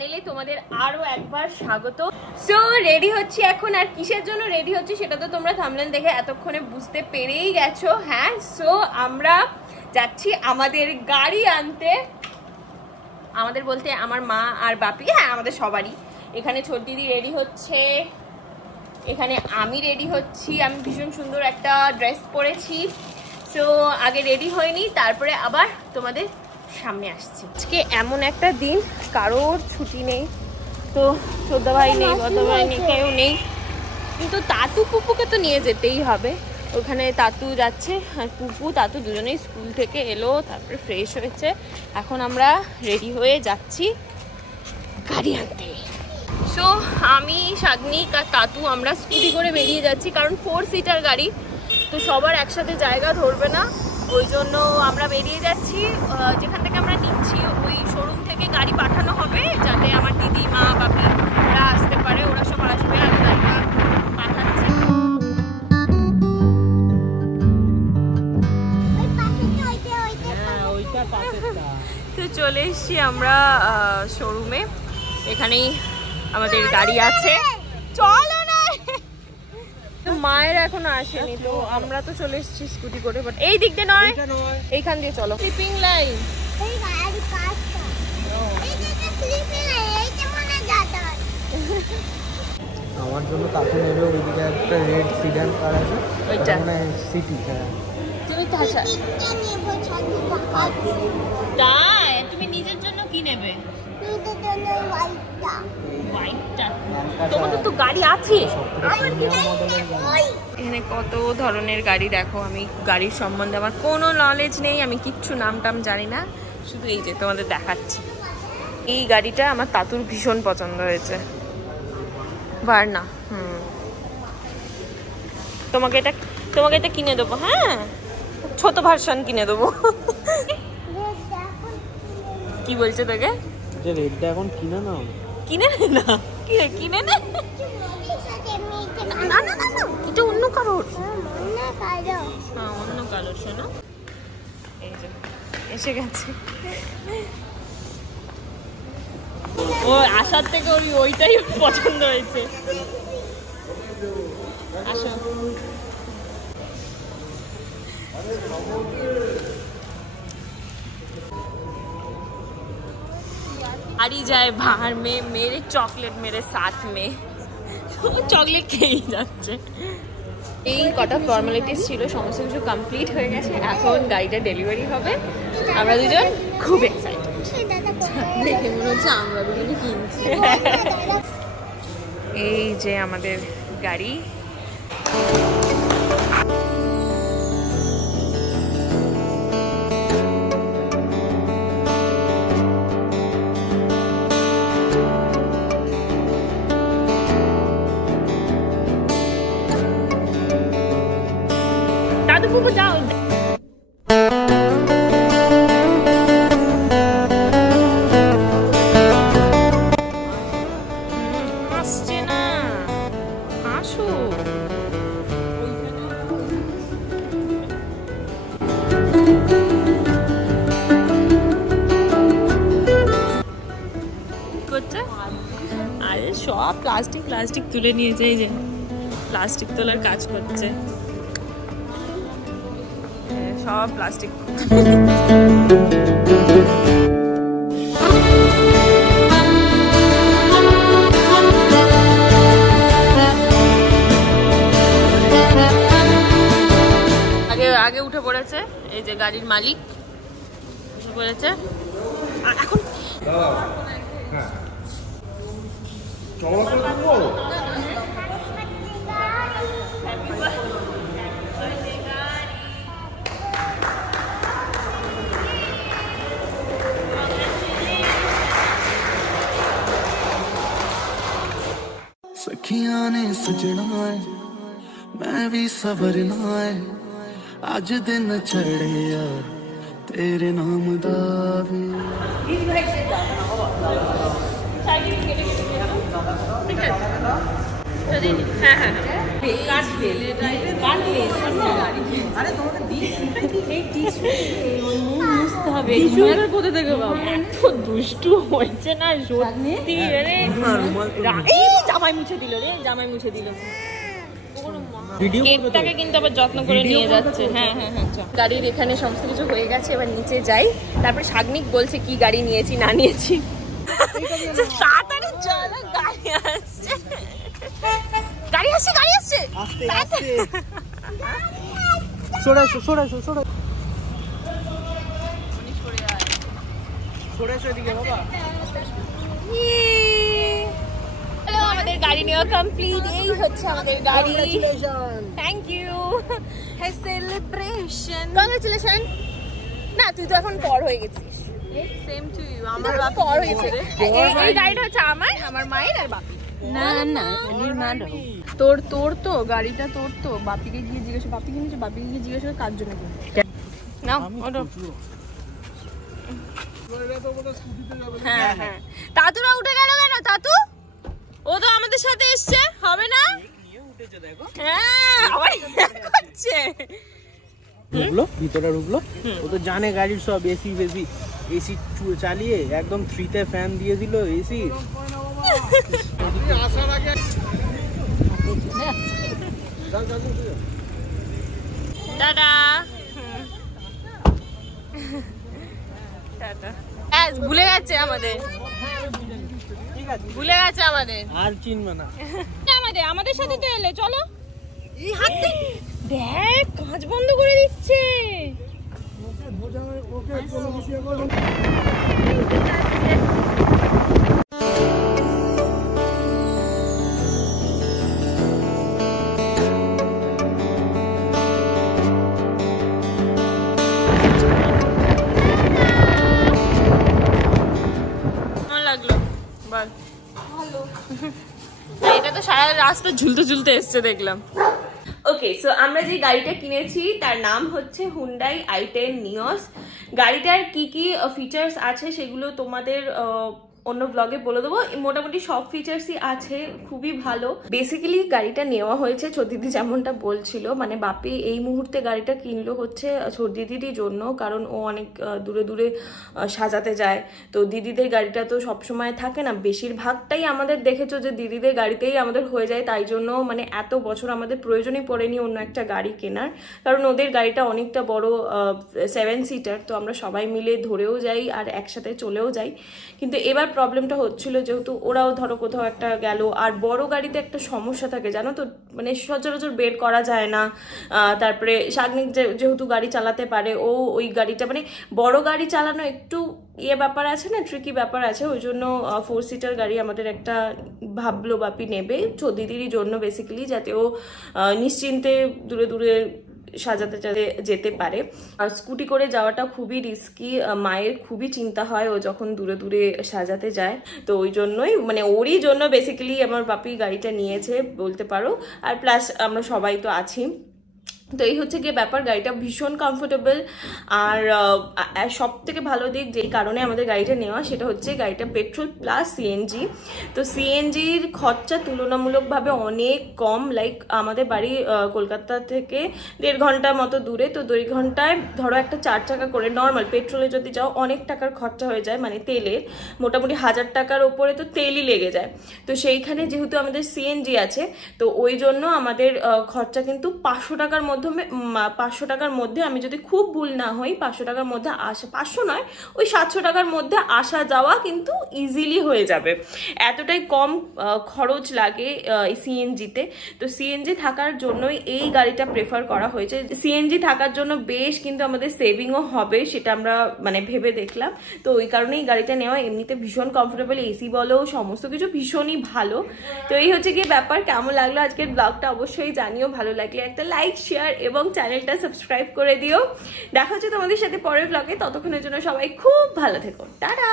চ্যানেলে তোমাদের আরো একবার স্বাগত। সো রেডি হচ্ছি এখন, আর কিসের জন্য রেডি হচ্ছি সেটা তো তোমরা থাম্বনেল দেখে এতক্ষণে বুঝতে পেরেই গেছো। হ্যাঁ, সো আমরা যাচ্ছি আমাদের গাড়ি আনতে। আমাদের বলতে আমার মা আর বাপি, হ্যাঁ আমাদের সবারই। এখানে ছোট দিদি রেডি হচ্ছে, এখানে আমি রেডি হচ্ছি। আমি ভীষণ সুন্দর একটা ড্রেস পরেছি। সো আগে রেডি হয়নি, তারপরে আবার তোমাদের সামনে আসছি। আজকে এমন একটা দিন, কারোর ছুটি নেই, তো ছোট ভাই নেই, বড় ভাই নেই, কেউ নেই, কিন্তু তাতু পুপুকে তো নিয়ে যেতেই হবে। ওখানে তাতু যাচ্ছে আর পুপু তাতু দুজনেই স্কুল থেকে এলো, তারপরে ফ্রেশ হয়েছে। এখন আমরা রেডি হয়ে যাচ্ছি গাড়ি আনতে। সো আমি, শাগনিক আর তাতু আমরা স্কুটি করে বেরিয়ে যাচ্ছি, কারণ 4 সিটার গাড়ি, তো সবার একসাথে জায়গা ধরবে না, ওই জন্য আমরা বেরিয়ে যাচ্ছি। যেখান থেকে আমরা নিচ্ছি ওই শোরুম থেকে গাড়ি পাঠানো হবে, যাতে আমার দিদি, মা, বাপি ওরা আসতে পারে। ওরা সব আসবে আর গাড়িটা পাঠাচ্ছে। তো চলে এসছি আমরা শোরুমে, এখানেই আমাদের গাড়ি আছে। চলো না, মায়ের এখনো আসেনি, তো আমরা তো চলে এসেছি স্কুটি করে। বাট এই দিক দিয়ে নয়, এইখান দিয়ে চলো। স্লিপিং লাইন, আমার জন্য তাকে নেবে। ওইদিকে একটা রেড সিডান কার আছে, ওইটা মানে সিটি। হ্যাঁ, তুমি তাছা তাই তুমি নিজের জন্য কি নেবে? তোমাদের তো গাড়ি আছে। এখানে কত ধরনের গাড়ি দেখো। আমি গাড়ির সম্বন্ধে আমার কোনো নলেজ নেই, আমি কিচ্ছু নাম টাম জানি না, শুধু এই যে তোমাদের দেখাচ্ছি। এই গাড়িটা আমার তাতুর ভীষণ পছন্দ হয়েছে, ভার্না। তোমাকে এটা কিনে দেবো। হ্যাঁ, ছোট ভার্সন কিনে দেবো। কি বলছে তোকে? যে রেডটা এখন কিনে নাও। কিনে নে না, কিনে নে। না না না না, এটা অন্য কারোর। হ্যাঁ, অন্য কারোর। শোনো, এই যে এসে গেছে। ও আসার থেকে ওইটাই পছন্দ হয়েছে। আসো, हारी जाए बाहर में मेरे चॉकलेट मेरे साथ में। চকলেট খেয়েই যাচ্ছে। এই কটা ফর্মালিটিস ছিল, সমস্ত কিছু কমপ্লিট হয়ে গেছে। এখন গাড়িটা ডেলিভারি হবে। আমরা দুজন খুব এক্সাইটেড, দেখে মনে হচ্ছে আমরা দুজনে কিনছি। এই যে আমাদের গাড়ি। যাও, আসছে না, আসো। করছে আরে সব প্লাস্টিক তুলে নিয়েছে। এই যে প্লাস্টিক তোলার কাজ করছে, সব প্লাস্টিক। আগে উঠে পড়েছে, এই যে গাড়ির মালিক উঠে পড়েছে। এখন सखियां ने सजना है, मैं भी सवरना है। आज दिन चढ़े यार तेरे नाम दावे। আরে তোমাকে এই টিস্যু মুছতে হবে। কোথা থেকে পাবো? এত দুষ্টু হয়েছে না সত্যি। এই জামাই মুছে দিল রে, জামাই মুছে দিল। কেকটাকে কিন্তু আবার যত্ন করে নিয়ে যাচ্ছে। হ্যাঁ হ্যাঁ হ্যাঁ, গাড়ির এখানে সমস্ত কিছু হয়ে গেছে, এবার নিচে যাই। তারপর শাগনিক বলছে কি গাড়ি নিয়েছি না নিয়েছি। তাড়াতাড়ি চলো, গাড়ি আসছে, গাড়ি আসছে, গাড়ি আসছে। আস্তে আস্তে সরে এসো, সরে এসো, সরে সরে এসো এদিকে বাবা। হ্যালো, আমাদের গাড়ি নেওয়া কমপ্লিট। এই হচ্ছে আমাদের গাড়ি। Thank you. হ্যাঁ, সেলিব্রেশন, কংগ্রাচুলেশন। না, তুই তো এখন পর হয়ে গেছিস। Same to you. আমার পর হয়েছে। এই গাড়িটা হচ্ছে আমার মায়ের আর বাপি। না না, তোর তো গাড়িটা তোর তো। বাপিকে গিয়ে জিজ্ঞেস, বাপিকে নিয়েছে, বাপিকে গিয়ে জিজ্ঞেস কার জন্য না। হ্যাঁ হ্যাঁ, তাতুরা উঠে গেল কেন? তাতু ও তো আমাদের সাথে এসছে, হবে না? হ্যাঁ, আবার করছে। ঢুকলো ভিতরে, ঢুকলো। ও তো জানে গাড়ির সব এসি বেসি, এসি চালিয়ে একদম 3-তে ফ্যান দিয়ে দিল এসি। টাটা। ভুলে গেছে আমাদের, ভুলে গেছে আমাদের, আর চিনবে না আমাদের সাথে তো এলে। চলো, এই হাতে দেখ, কাঁচ বন্ধ করে দিচ্ছে। এটা তো সারা রাস্তা ঝুলতে ঝুলতে এসছে দেখলাম। ওকে, সো আমরা যে গাড়িটা কিনেছি তার নাম হচ্ছে হুন্ডাই i10 নিওস। গাড়িটার কি কি ফিচার্স আছে সেগুলো তোমাদের অন্য ব্লগে বলে দেবো। মোটামুটি সব ফিচার্সই আছে, খুবই ভালো। বেসিক্যালি গাড়িটা নেওয়া হয়েছে ছোটদিদি যেমনটা বলছিল, মানে বাপি এই মুহূর্তে গাড়িটা কিনলো হচ্ছে ছোটদিদিরই জন্য, কারণ ও অনেক দূরে দূরে সাজাতে যায়। তো দিদিদের গাড়িটা তো সবসময় থাকে না, বেশিরভাগটাই আমাদের দেখেছো যে দিদিদের গাড়িতেই আমাদের হয়ে যায়। তাই জন্য মানে এত বছর আমাদের প্রয়োজনই পড়েনি অন্য একটা গাড়ি কেনার, কারণ ওদের গাড়িটা অনেকটা বড়, 7 সিটার। তো আমরা সবাই মিলে ধরেও যাই আর একসাথে চলেও যাই। কিন্তু এবার প্রবলেমটা হচ্ছিল যেহেতু ওরাও ধরো কোথাও একটা গেল, আর বড় গাড়িতে একটা সমস্যা থাকে জানো তো, মানে সচরাচর বের করা যায় না। তারপরে শাগনিক যেহেতু গাড়ি চালাতে পারে, ও ওই গাড়িটা মানে বড় গাড়ি চালানো একটু ব্যাপার আছে না, ট্রিকি ব্যাপার আছে। ওই জন্য 4 সিটার গাড়ি আমাদের একটা ভাবলো বাপি নেবে দিদিরই জন্য বেসিক্যালি, যাতে ও নিশ্চিন্তে দূরে দূরে সাজাতে যেতে পারে। আর স্কুটি করে যাওয়াটা খুবই রিস্কি, মায়ের খুবই চিন্তা হয় ও যখন দূরে দূরে সাজাতে যায়। তো ওই জন্যই মানে ওরই জন্য বেসিক্যালি আমার বাপি গাড়িটা নিয়েছে বলতে পারো। আর প্লাস আমরা সবাই তো আছি। তো এই হচ্ছে গিয়ে ব্যাপার, গাড়িটা ভীষণ কমফোর্টেবল। আর সব থেকে ভালো দিক যেই কারণে আমাদের গাড়িটা নেওয়া সেটা হচ্ছে গাড়িটা পেট্রোল প্লাস সিএনজি। তো সিএনজির খরচা তুলনামূলকভাবে অনেক কম। লাইক আমাদের বাড়ি কলকাতা থেকে 1.5 ঘন্টার মতো দূরে। তো 2 ঘন্টায় ধরো একটা 4 চাকা করে নর্মাল পেট্রোলে যদি যাও অনেক টাকার খরচা হয়ে যায়, মানে তেলের মোটামুটি 1000 টাকার ওপরে তো তেলই লেগে যায়। তো সেইখানে যেহেতু আমাদের সিএনজি আছে, তো ওই জন্য আমাদের খরচা কিন্তু 500 টাকার মধ্যে 500 টাকার মধ্যে, আমি যদি খুব ভুল না হই 500 টাকার মধ্যে আসা, 500 নয় ওই 700 টাকার মধ্যে আসা যাওয়া কিন্তু ইজিলি হয়ে যাবে। এতটাই কম খরচ লাগে এই সিএনজিতে। তো সিএনজি থাকার জন্যই এই গাড়িটা প্রেফার করা হয়েছে। সিএনজি থাকার জন্য বেশ কিন্তু আমাদের সেভিংও হবে, সেটা আমরা মানে ভেবে দেখলাম। তো ওই কারণেই গাড়িটা নেওয়া। এমনিতে ভীষণ কমফোর্টেবল, এসি বলো সমস্ত কিছু ভীষণই ভালো। তো এই হচ্ছে গিয়ে ব্যাপার। কেমন লাগলো আজকের ব্লগটা অবশ্যই জানিও, ভালো লাগলে একটা লাইক, শেয়ার এবং চ্যানেলটা সাবস্ক্রাইব করে দিও। দেখা হচ্ছে তোমাদের সাথে পরের ব্লগে, ততক্ষণের জন্য সবাই খুব ভালো থেকো, টাটা।